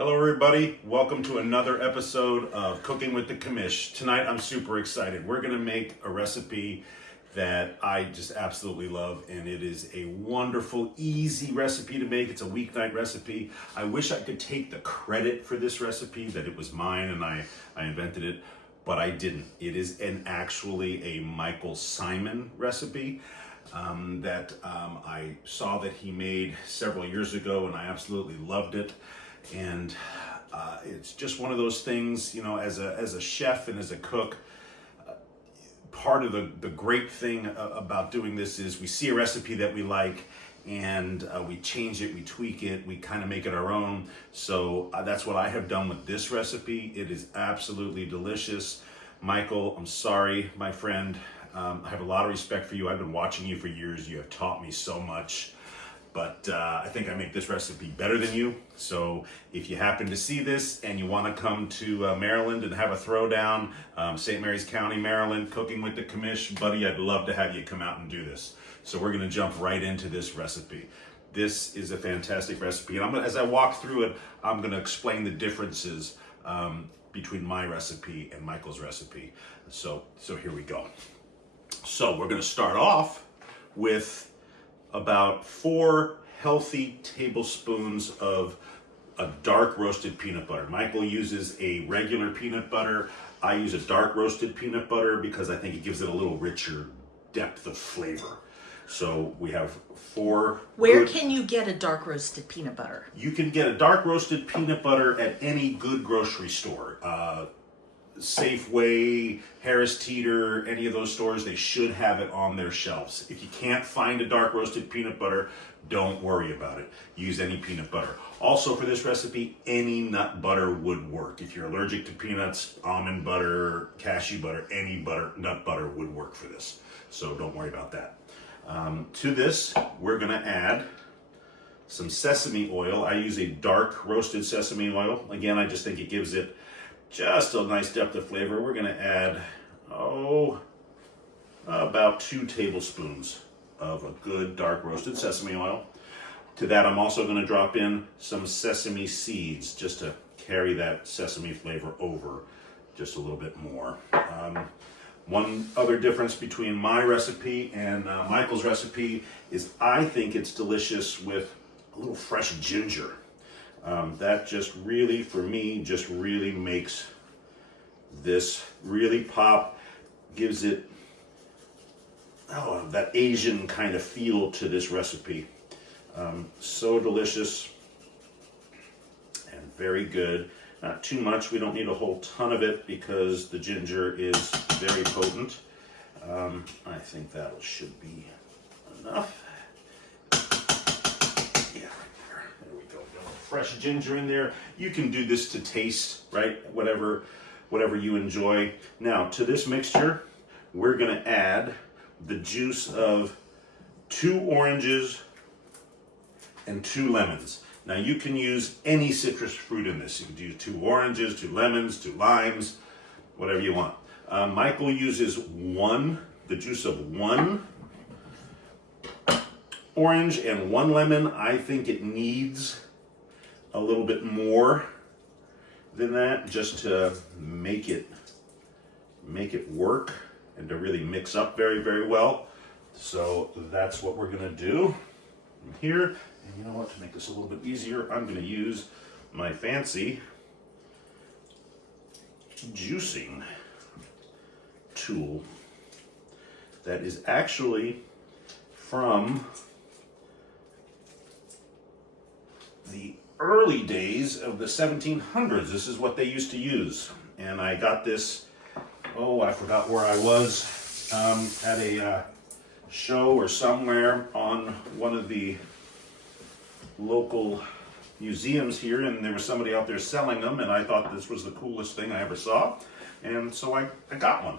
Hello everybody, welcome to another episode of Cooking with the Commish. Tonight I'm super excited. We're gonna make a recipe that I just absolutely love, and it is a wonderful, easy recipe to make. It's a weeknight recipe. I wish I could take the credit for this recipe, that it was mine and I invented it, but I didn't. It is actually a Michael Symon recipe that I saw that he made several years ago, and I absolutely loved it. And it's just one of those things, you know, as a chef and as a cook, part of the great thing about doing this is we see a recipe that we like, and we change it, we tweak it, we kind of make it our own. So that's what I have done with this recipe. It is absolutely delicious. Michael, I'm sorry, my friend. I have a lot of respect for you. I've been watching you for years. You have taught me so much. But I think I make this recipe better than you. So if you happen to see this and you want to come to Maryland and have a throwdown, St. Mary's County, Maryland, Cooking with the Commish, buddy, I'd love to have you come out and do this. So we're going to jump right into this recipe. This is a fantastic recipe. And as I walk through it, I'm going to explain the differences between my recipe and Michael's recipe. So here we go. So we're going to start off with about 4 healthy tablespoons of a dark roasted peanut butter. Michael uses a regular peanut butter. I use a dark roasted peanut butter because I think it gives it a little richer depth of flavor. So we have 4. Where can you get a dark roasted peanut butter? You can get a dark roasted peanut butter at any good grocery store. Safeway, Harris Teeter, any of those stores, they should have it on their shelves. If you can't find a dark roasted peanut butter, don't worry about it. Use any peanut butter. Also for this recipe, any nut butter would work. If you're allergic to peanuts, almond butter, cashew butter, any butter, nut butter would work for this. So don't worry about that. To this, we're gonna add some sesame oil. I use a dark roasted sesame oil. Again, I just think it gives it just a nice depth of flavor. We're gonna add, about 2 tablespoons of a good dark roasted sesame oil. To that, I'm also gonna drop in some sesame seeds just to carry that sesame flavor over just a little bit more. One other difference between my recipe and Michael's recipe is I think it's delicious with a little fresh ginger. That just really, for me, just really makes this really pop, gives it that Asian kind of feel to this recipe. So delicious and very good. Not too much, we don't need a whole ton of it because the ginger is very potent. I think that should be enough. There we go. Fresh ginger in there. You can do this to taste, right? Whatever you enjoy. Now, to this mixture, we're gonna add the juice of 2 oranges and 2 lemons. Now, you can use any citrus fruit in this. You can use 2 oranges, 2 lemons, 2 limes, whatever you want. Michael uses the juice of 1 orange and 1 lemon. I think it needs a little bit more than that just to make it work and to really mix up very, very well. So that's what we're gonna do here. And you know what, to make this a little bit easier, I'm gonna use my fancy juicing tool that is actually from the early days of the 1700s. This is what they used to use. And I got this, I forgot where I was, at a show or somewhere on one of the local museums here, and there was somebody out there selling them, and I thought this was the coolest thing I ever saw, and so I got one.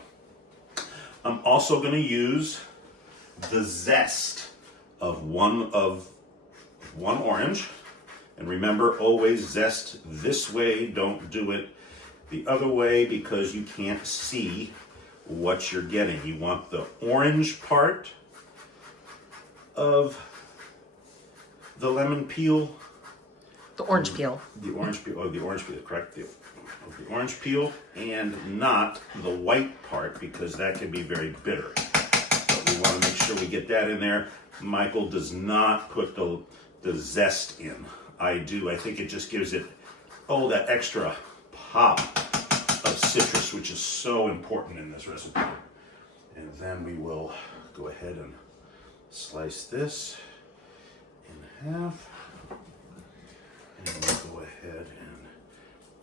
I'm also going to use the zest of one orange, and remember, always zest this way, don't do it the other way because you can't see what you're getting. You want the orange part of the lemon peel The orange peel. The orange peel, the orange peel, correct? The orange peel and not the white part because that can be very bitter. But we want to make sure we get that in there. Michael does not put the zest in. I do. I think it just gives it, that extra pop of citrus, which is so important in this recipe. And then we will go ahead and slice this in half. And we'll go ahead and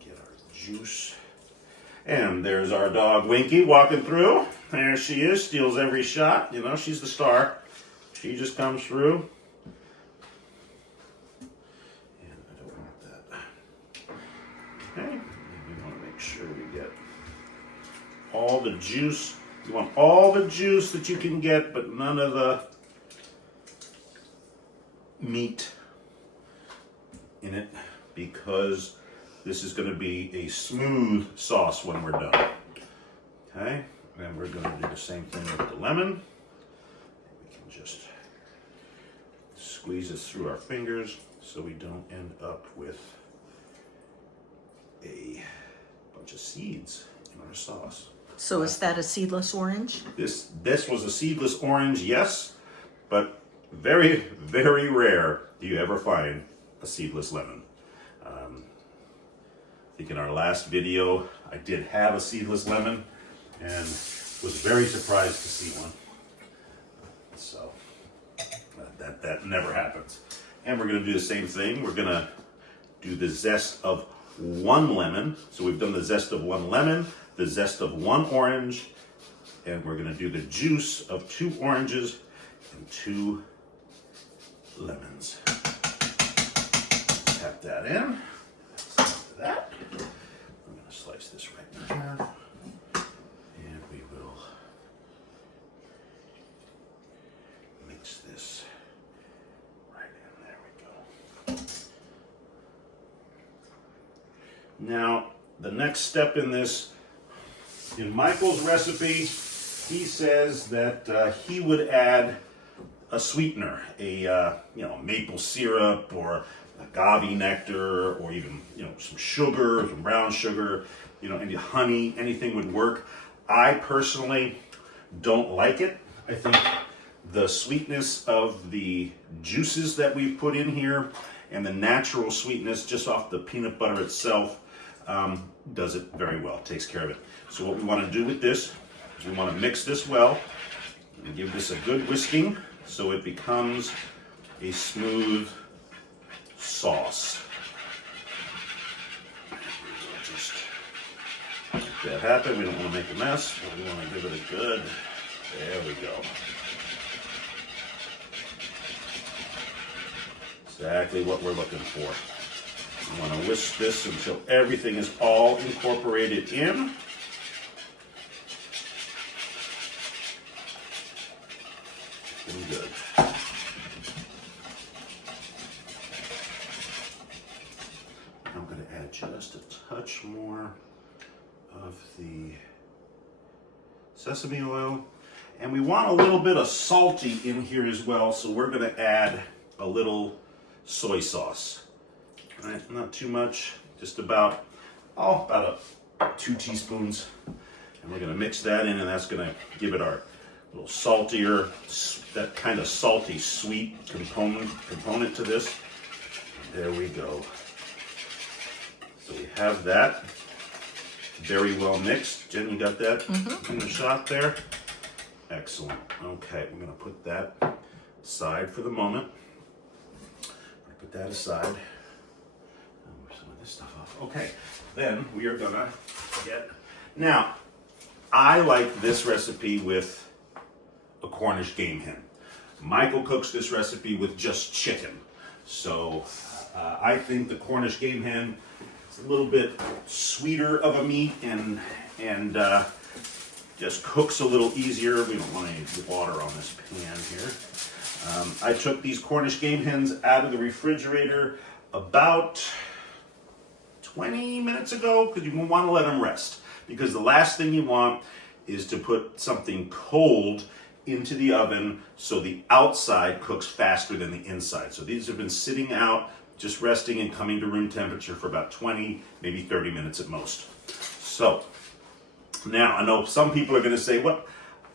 get our juice. And there's our dog Winky walking through. There she is, steals every shot. You know, she's the star. She just comes through. And I don't want that. Okay, and we want to make sure we get all the juice. You want all the juice that you can get, but none of the meat in it, because this is going to be a smooth sauce when we're done. Okay, and we're going to do the same thing with the lemon. We can just squeeze this through our fingers so we don't end up with a bunch of seeds in our sauce. So is that a seedless orange? This was a seedless orange, yes, but very, very rare do you ever find a seedless lemon. I think in our last video, I did have a seedless lemon and was very surprised to see one. So that never happens. And we're gonna do the same thing. We're gonna do the zest of one lemon. So we've done the zest of one lemon, the zest of one orange, and we're gonna do the juice of 2 oranges and 2 lemons. Tap that in. That. I'm going to slice this right in half, and we will mix this right in. There we go. Now, the next step in this, in Michael's recipe, he says that he would add a sweetener, a maple syrup or agave nectar, or even some sugar, some brown sugar, any honey, anything would work. I personally don't like it. I think the sweetness of the juices that we've put in here and the natural sweetness just off the peanut butter itself does it very well, takes care of it. So what we want to do with this is we want to mix this well and give this a good whisking so it becomes a smooth sauce. Just make that happen. We don't want to make a mess, but we want to give it a good, there we go. Exactly what we're looking for. We want to whisk this until everything is all incorporated in. Looking good. I'm going to add just a touch more of the sesame oil. And we want a little bit of salty in here as well, so we're going to add a little soy sauce. All right, not too much, just about 2 teaspoons. And we're going to mix that in, and that's going to give it our little saltier, that kind of salty, sweet component to this. And there we go. So we have that very well mixed. Jen, you got that in the shot there? Excellent. Okay, we're going to put that aside for the moment. Put that aside. Move some of this stuff off. Okay, then we are going to get... Now, I like this recipe with a Cornish game hen. Michael cooks this recipe with just chicken. So I think the Cornish game hen is a little bit sweeter of a meat and just cooks a little easier. We don't want any water on this pan here. I took these Cornish game hens out of the refrigerator about 20 minutes ago because you want to let them rest. Because the last thing you want is to put something cold into the oven so the outside cooks faster than the inside. So these have been sitting out just resting and coming to room temperature for about 20, maybe 30 minutes at most. So, now I know some people are going to say, well,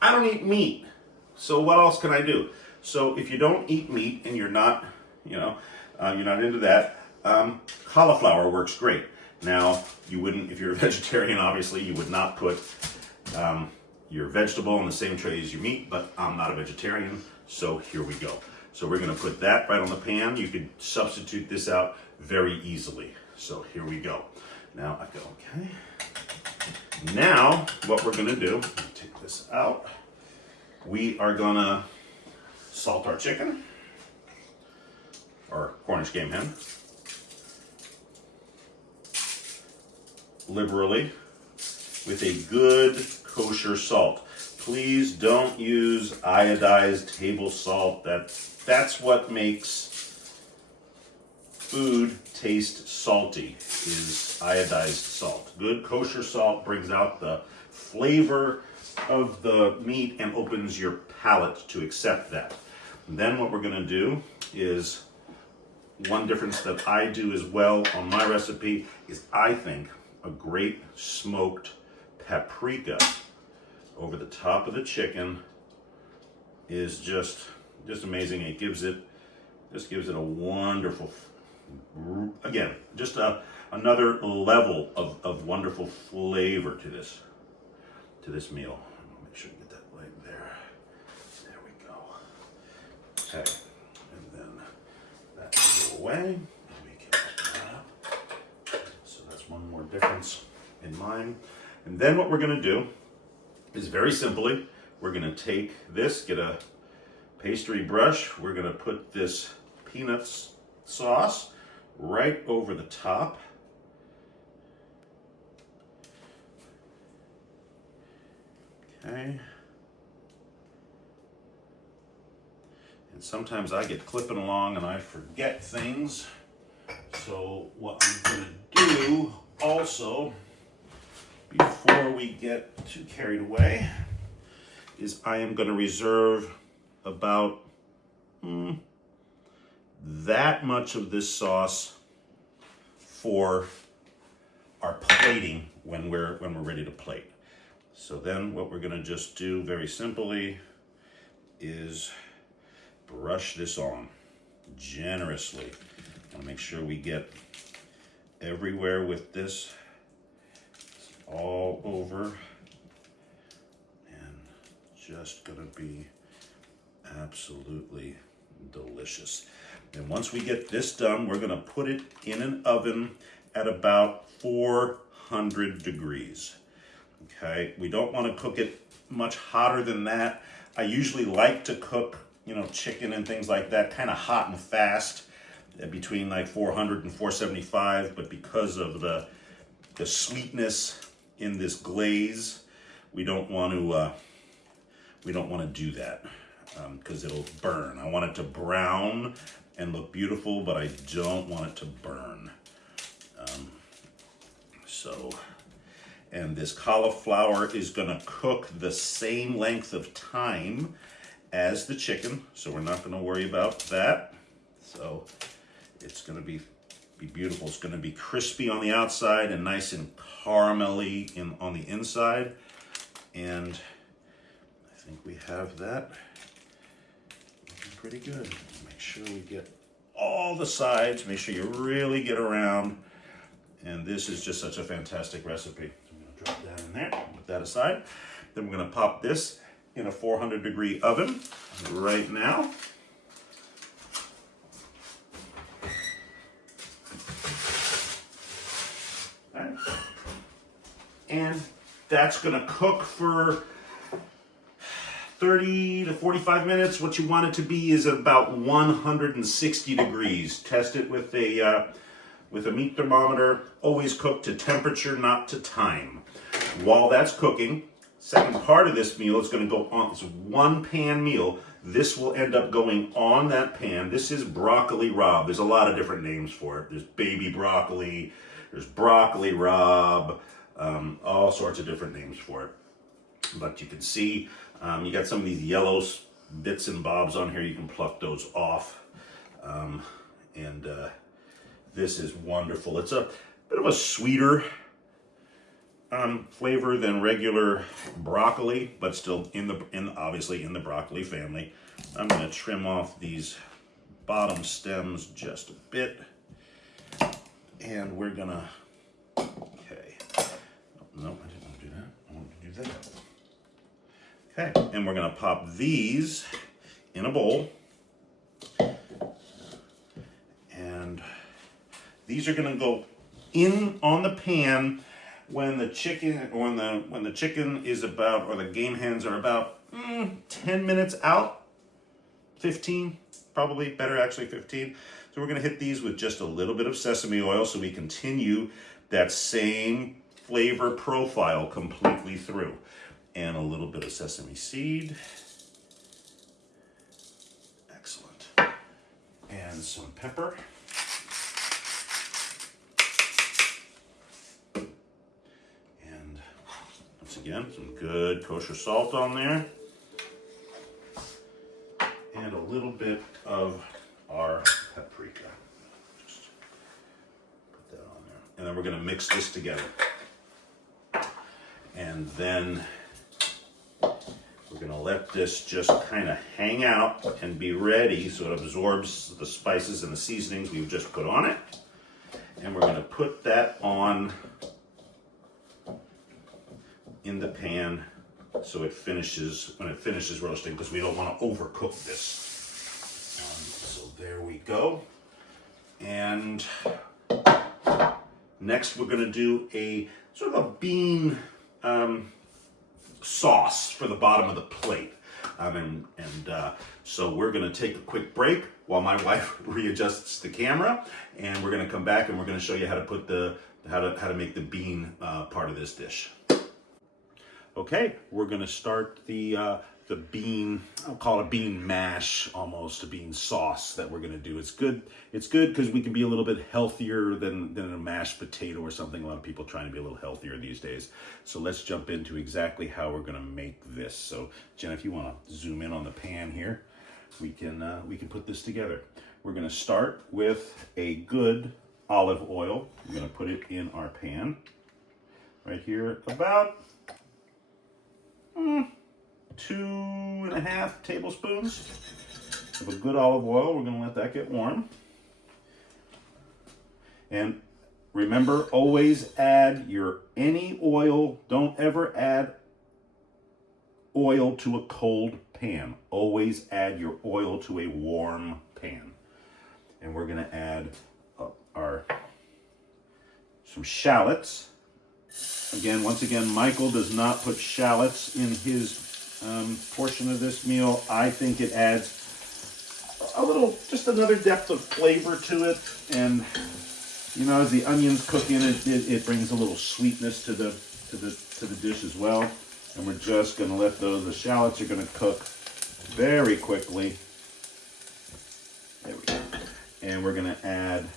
I don't eat meat, so what else can I do? So if you don't eat meat and you're not, you're not into that, cauliflower works great. Now, you wouldn't, if you're a vegetarian, obviously, you would not put your vegetable on the same tray as your meat, but I'm not a vegetarian, so here we go. So we're gonna put that right on the pan. You could substitute this out very easily. So here we go. Now I go, okay. Now, what we're gonna do, take this out. We are gonna salt our chicken, or Cornish game hen, liberally with a good kosher salt. Please don't use iodized table salt. That's what makes food taste salty, is iodized salt. Good kosher salt brings out the flavor of the meat and opens your palate to accept that. And then what we're gonna do is, one difference that I do as well on my recipe is I think a great smoked paprika over the top of the chicken is just amazing. It gives it a wonderful, again, just another level of wonderful flavor to this meal. Make sure you get that right there. There we go. Okay, and then that will go away. And we can open that up. So that's one more difference in mine. And then what we're gonna do is very simply, we're gonna take this, get a pastry brush, we're gonna put this peanuts sauce right over the top. Okay. And sometimes I get clipping along and I forget things. So what I'm gonna do also, before we get too carried away, is I am going to reserve about that much of this sauce for our plating when we're ready to plate. So then what we're going to just do very simply is brush this on generously. I want to make sure we get everywhere with this, all over, and just gonna be absolutely delicious. And once we get this done, we're gonna put it in an oven at about 400 degrees. Okay, we don't want to cook it much hotter than that. I usually like to cook, chicken and things like that kind of hot and fast, between like 400 and 475, but because of the sweetness in this glaze, we don't want to do that because it'll burn. I want it to brown and look beautiful, but I don't want it to burn. And this cauliflower is gonna cook the same length of time as the chicken, so we're not gonna worry about that. So it's gonna be beautiful. It's gonna be crispy on the outside and nice and caramelly on the inside. And I think we have that looking pretty good. Make sure we get all the sides, make sure you really get around. And this is just such a fantastic recipe. I'm gonna drop that in there, put that aside. Then we're gonna pop this in a 400-degree oven right now. And that's gonna cook for 30 to 45 minutes. What you want it to be is about 160 degrees. Test it with a meat thermometer. Always cook to temperature, not to time. While that's cooking, second part of this meal is gonna go on, it's a one pan meal. This will end up going on that pan. This is broccoli rabe. There's a lot of different names for it. There's baby broccoli, there's broccoli rabe, all sorts of different names for it. But you can see, you got some of these yellow bits and bobs on here. You can pluck those off. This is wonderful. It's a bit of a sweeter flavor than regular broccoli, but still obviously in the broccoli family. I'm going to trim off these bottom stems just a bit, and we're gonna. Okay. No, I didn't want to do that. I want to do that. Okay, and we're gonna pop these in a bowl, and these are gonna go in on the pan when the chicken when the chicken is about, or the game hens are about 10 minutes out, 15, probably better actually 15. So we're gonna hit these with just a little bit of sesame oil so we continue that same flavor profile completely through. And a little bit of sesame seed. Excellent. And some pepper. And once again, some good kosher salt on there. And a little bit of our paprika. Just put that on there. And then we're going to mix this together. And then we're going to let this just kind of hang out and be ready so it absorbs the spices and the seasonings we've just put on it. And we're going to put that on in the pan so it finishes, when it finishes roasting, because we don't want to overcook this. So there we go. And next we're going to do a sort of a bean sauce for the bottom of the plate. So we're going to take a quick break while my wife readjusts the camera, and we're going to come back and we're going to show you how to put how to make the bean part of this dish. Okay, we're going to start the bean, I'll call it a bean mash, almost a bean sauce that we're going to do. It's good because we can be a little bit healthier than a mashed potato or something. A lot of people trying to be a little healthier these days. So let's jump into exactly how we're going to make this. So Jen, if you want to zoom in on the pan here, we can put this together. We're going to start with a good olive oil. We're going to put it in our pan right here, about 2.5 tablespoons of a good olive oil. We're going to let that get warm. And remember, always add any oil. Don't ever add oil to a cold pan. Always add your oil to a warm pan. And we're going to add some shallots. Once again, Michael does not put shallots in his portion of this meal. I think it adds just another depth of flavor to it, and as the onions cook in it, it brings a little sweetness to the dish as well. And we're just going to let the shallots are going to cook very quickly. There we go. And we're going to add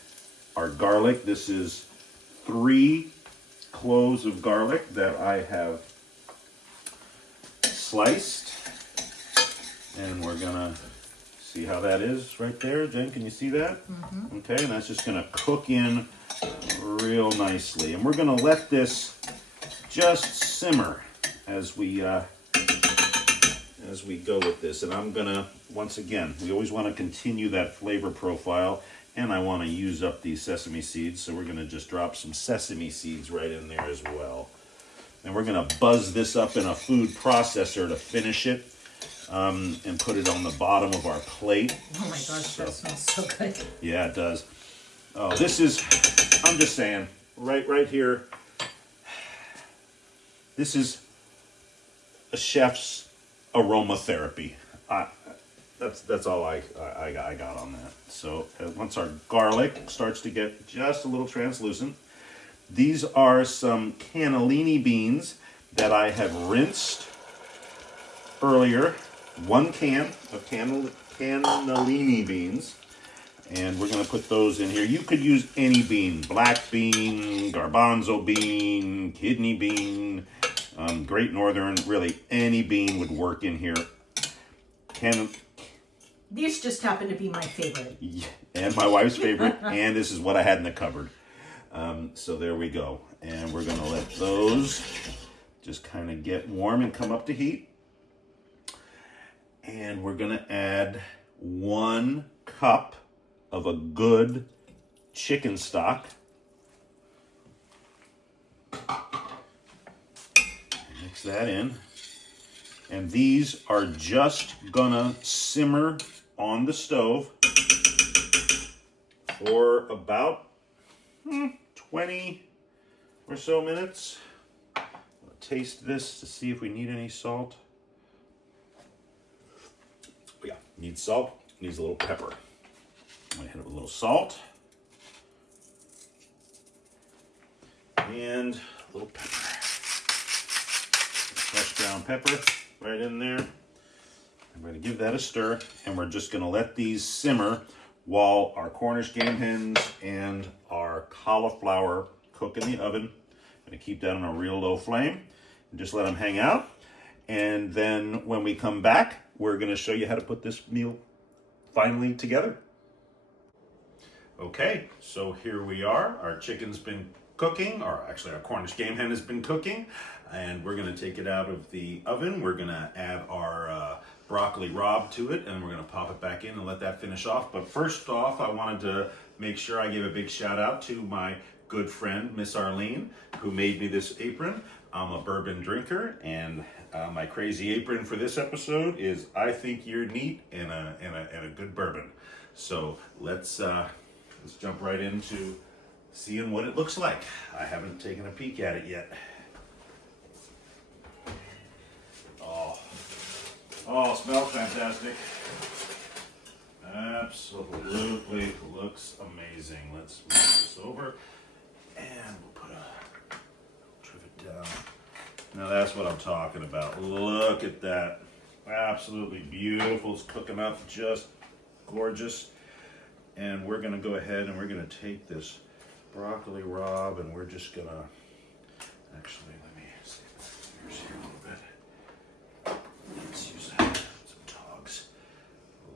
our garlic. This is 3 cloves of garlic that I have sliced, and we're gonna see how that is right there. Jen, can you see that? Mm-hmm. Okay, and that's just gonna cook in real nicely, and we're gonna let this just simmer as we go with this. And I'm gonna, once again, we always want to continue that flavor profile. And I want to use up these sesame seeds, so we're going to just drop some sesame seeds right in there as well. And we're going to buzz this up in a food processor to finish it, and put it on the bottom of our plate. Oh my gosh, that smells so good. Yeah, it does. Oh, this is, I'm just saying, right here, this is a chef's aromatherapy. That's all I got on that. So once our garlic starts to get just a little translucent, these are some cannellini beans that I have rinsed earlier. 1 can of cannellini beans, and we're going to put those in here. You could use any bean: black bean, garbanzo bean, kidney bean, Great Northern. Really, any bean would work in here. These just happen to be my favorite. Yeah, and my wife's favorite, and this is what I had in the cupboard. So there we go. And we're gonna let those just kind of get warm and come up to heat. And we're gonna add 1 cup of a good chicken stock. Mix that in. And these are just gonna simmer on the stove for about 20 or so minutes. I'll taste this to see if we need any salt. Oh yeah, needs salt, needs a little pepper. I'm gonna hit it with a little salt and a little pepper. Fresh ground pepper right in there. I'm going to give that a stir, and we're just going to let these simmer while our Cornish game hens and our cauliflower cook in the oven. I'm going to keep that on a real low flame and just let them hang out. And then when we come back, we're going to show you how to put this meal finally together. Okay, so here we are. Our chicken's been cooking, or actually our Cornish game hen has been cooking, and we're going to take it out of the oven. We're going to add our broccoli rabe to it, and we're going to pop it back in and let that finish off. But first off, I wanted to make sure I give a big shout out to my good friend Miss Arlene, who made me this apron. I'm a bourbon drinker, and my crazy apron for this episode is "I think you're neat" and a good bourbon. So let's jump right into seeing what it looks like. I haven't taken a peek at it yet. Oh, smells fantastic. Absolutely looks amazing. Let's move this over and we'll trim it down. Now that's what I'm talking about. Look at that. Absolutely beautiful. It's cooking up just gorgeous. And we're gonna go ahead and we're gonna take this broccoli rabe and we're just gonna, actually, let me see if here's here a little bit. Let's use some togs.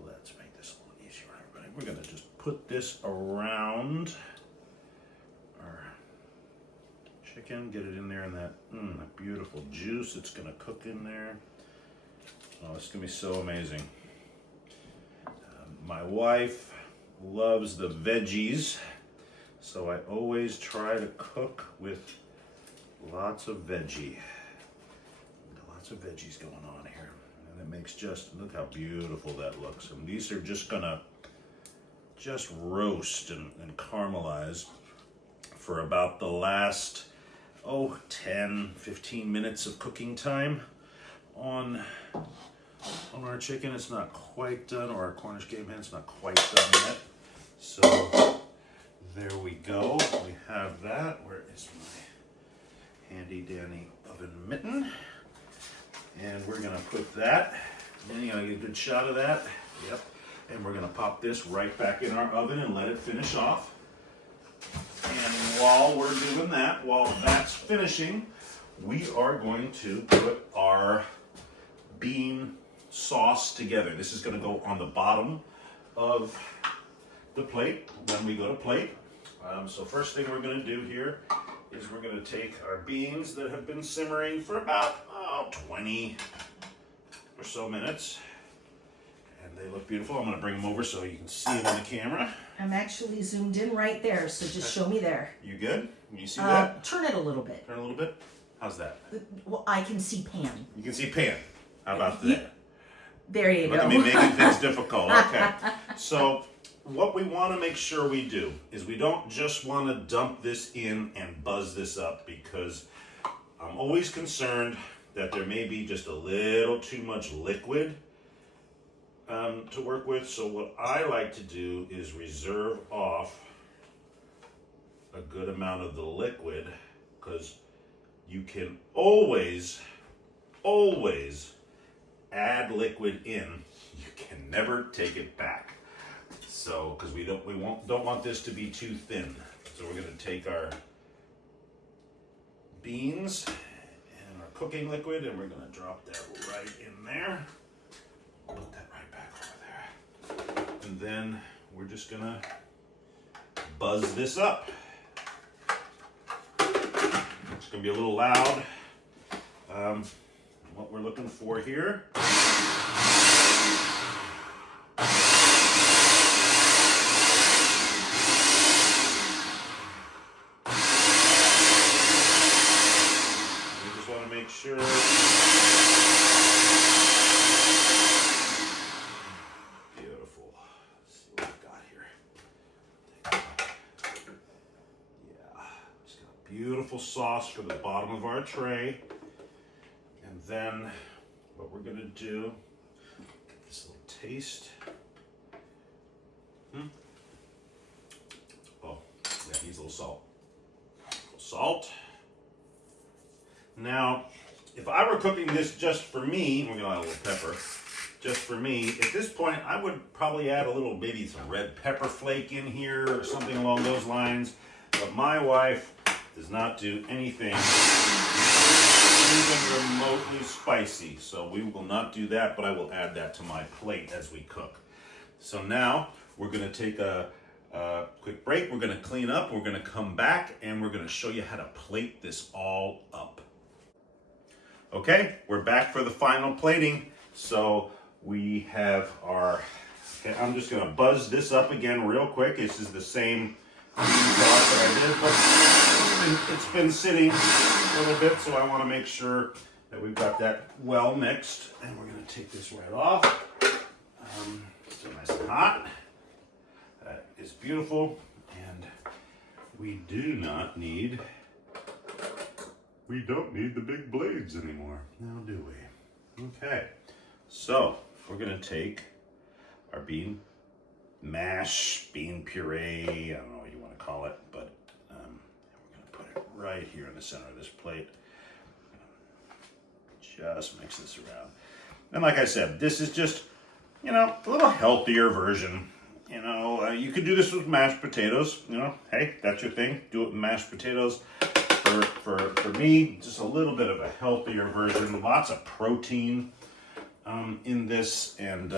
Let's make this a little easier on everybody. We're gonna just put this around our chicken, get it in there in that beautiful juice. It's gonna cook in there. Oh, it's gonna be so amazing. My wife loves the veggies, so I always try to cook with lots of veggie. Lots of veggies going on here. And it makes just, look how beautiful that looks. And these are just gonna roast and caramelize for about the last, 10, 15 minutes of cooking time on our chicken. It's not quite done, or our Cornish game hen, it's not quite done yet. So there we go. We have that. Where is my handy dandy oven mitten? And we're gonna put that, and you're gonna get a good shot of that. Yep. And we're gonna pop this right back in our oven and let it finish off. And while we're doing that, while that's finishing, we are going to put our bean sauce together. This is going to go on the bottom of the plate when we go to plate. So first thing we're going to do here is we're going to take our beans that have been simmering for about 20 or so minutes. And they look beautiful. I'm going to bring them over so you can see them on the camera. I'm actually zoomed in right there, so just show me there. You good? Can you see that? Turn it a little bit. Turn a little bit? How's that? Well, I can see pan. You can see pan. How about that? There you go. Look at me making things difficult. Okay. So what we want to make sure we do is we don't just want to dump this in and buzz this up, because I'm always concerned that there may be just a little too much liquid to work with. So what I like to do is reserve off a good amount of the liquid, because you can always add liquid in. You can never take it back. So, because we don't want this to be too thin. So we're going to take our beans and our cooking liquid, and we're going to drop that right in there. Put that right back over there. then we're just gonna buzz this up. It's gonna be a little loud. What we're looking for here. We just want to make sure. Beautiful. Let's see what we've got here. Yeah, just got a beautiful sauce for the bottom of our tray. And then what we're gonna do, get this little taste. Oh, yeah, needs a little salt. A little salt. Now, if I were cooking this just for me, we're gonna add a little pepper. Just for me, at this point, I would probably add a little, maybe some red pepper flake in here or something along those lines. But my wife does not do anything even remotely spicy, so we will not do that, but I will add that to my plate as we cook. So now we're going to take a quick break. We're going to clean up. We're going to come back and we're going to show you how to plate this all up. Okay, we're back for the final plating. So we have our, okay, I'm just going to buzz this up again real quick. This is the same sauce that I did, but it's been sitting a little bit, so I want to make sure that we've got that well mixed. And we're going to take this right off. Still nice and hot. That is beautiful. And we don't need the big blades anymore. Now do we? Okay. So we're going to take our bean mash, bean puree, I don't know what you want to call it, but we're going to put it right here in the center of this plate. Just mix this around. And like I said, this is just, a little healthier version. You could do this with mashed potatoes. Hey, that's your thing. Do it with mashed potatoes. For me, just a little bit of a healthier version. Lots of protein in this, and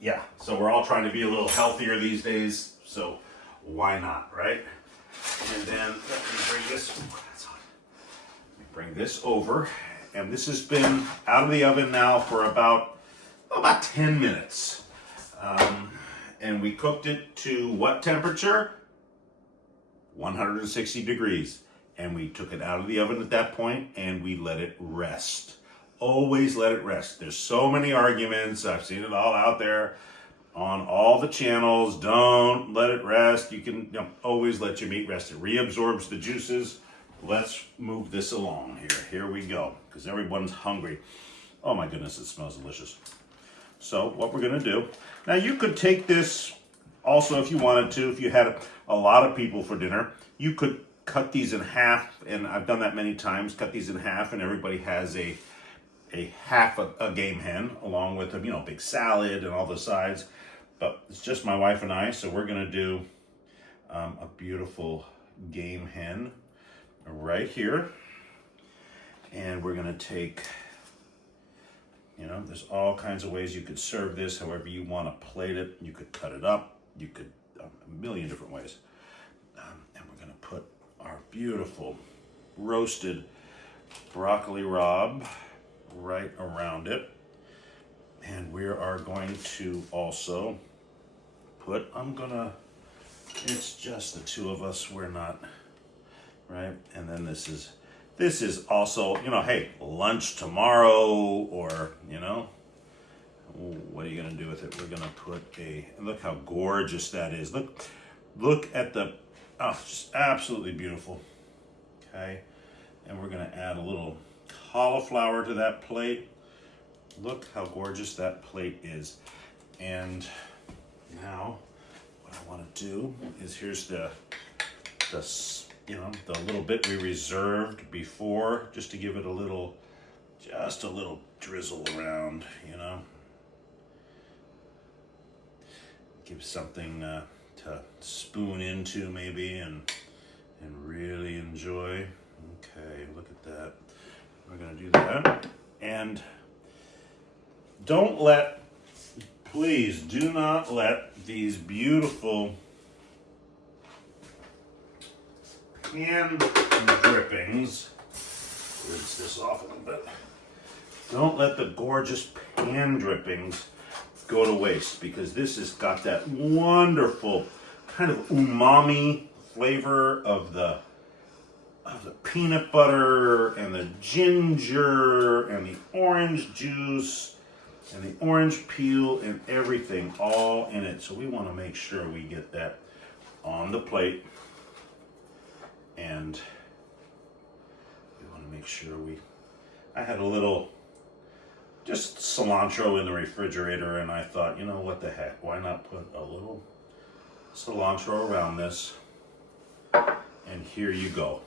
yeah, so we're all trying to be a little healthier these days, so why not, right? And then let me bring this, that's hot. Let me bring this over, and this has been out of the oven now for about 10 minutes. And we cooked it to what temperature? 160 degrees. And we took it out of the oven at that point and we let it rest. Always let it rest. There's so many arguments. I've seen it all out there on all the channels. Don't let it rest. You can always let your meat rest. It reabsorbs the juices. Let's move this along here. Here we go, because everyone's hungry. Oh my goodness, it smells delicious. So what we're gonna do, now you could take this also if you wanted to, if you had a lot of people for dinner, you could cut these in half, and I've done that many times, cut these in half, and everybody has a half a game hen along with a big salad and all the sides. But it's just my wife and I, so we're gonna do a beautiful game hen right here. And we're gonna take, there's all kinds of ways you could serve this, however you want to plate it. You could cut it up, you could, a million different ways. And we're gonna put our beautiful roasted broccoli rabe right around it. And we are going to also put, it's just the two of us, we're not, right? And then this is also, hey, lunch tomorrow, or, what are you gonna do with it? We're gonna put look how gorgeous that is. Look at the, just absolutely beautiful. Okay, and we're gonna add a little cauliflower to that plate. Look how gorgeous that plate is. And now what I want to do is, here's the little bit we reserved before, just to give it a little drizzle around, give something to spoon into maybe and really enjoy. Okay, look at that. We're gonna do that. And don't let please do not let these beautiful pan drippings, rinse this off a little bit. Don't let the gorgeous pan drippings go to waste, because this has got that wonderful kind of umami flavor of the peanut butter and the ginger and the orange juice and the orange peel and everything all in it. So we want to make sure we get that on the plate, and we want to make sure I had a little just cilantro in the refrigerator, and I thought, you know, what the heck, why not put a little cilantro around this? And here you go.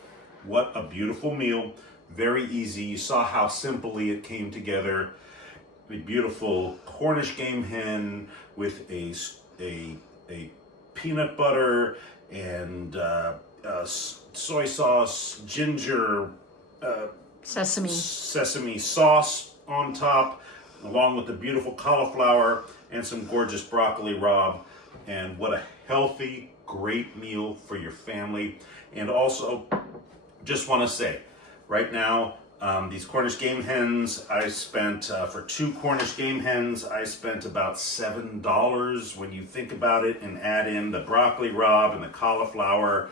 What a beautiful meal. Very easy. You saw how simply it came together. A beautiful Cornish game hen with a peanut butter and soy sauce, ginger, sesame sauce on top, along with the beautiful cauliflower and some gorgeous broccoli rabe. And what a healthy, great meal for your family. And also, just want to say, right now, these Cornish game hens, I spent, for 2 Cornish game hens, I spent about $7 when you think about it, and add in the broccoli rabe and the cauliflower.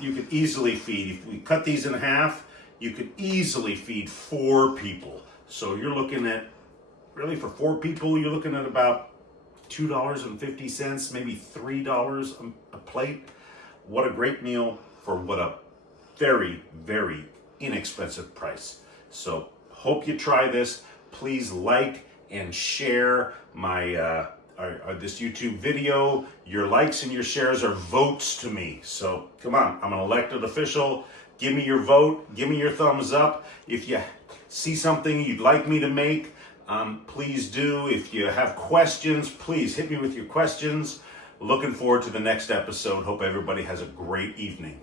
You could easily feed, if we cut these in half, you could easily feed 4 people. So you're looking at, really for 4 people, you're looking at about $2.50, maybe $3 a plate. What a great meal for what a very, very inexpensive price. So hope you try this. Please like and share my this YouTube video. Your likes and your shares are votes to me. So come on, I'm an elected official. Give me your vote. Give me your thumbs up. If you see something you'd like me to make, please do. If you have questions, please hit me with your questions. Looking forward to the next episode. Hope everybody has a great evening.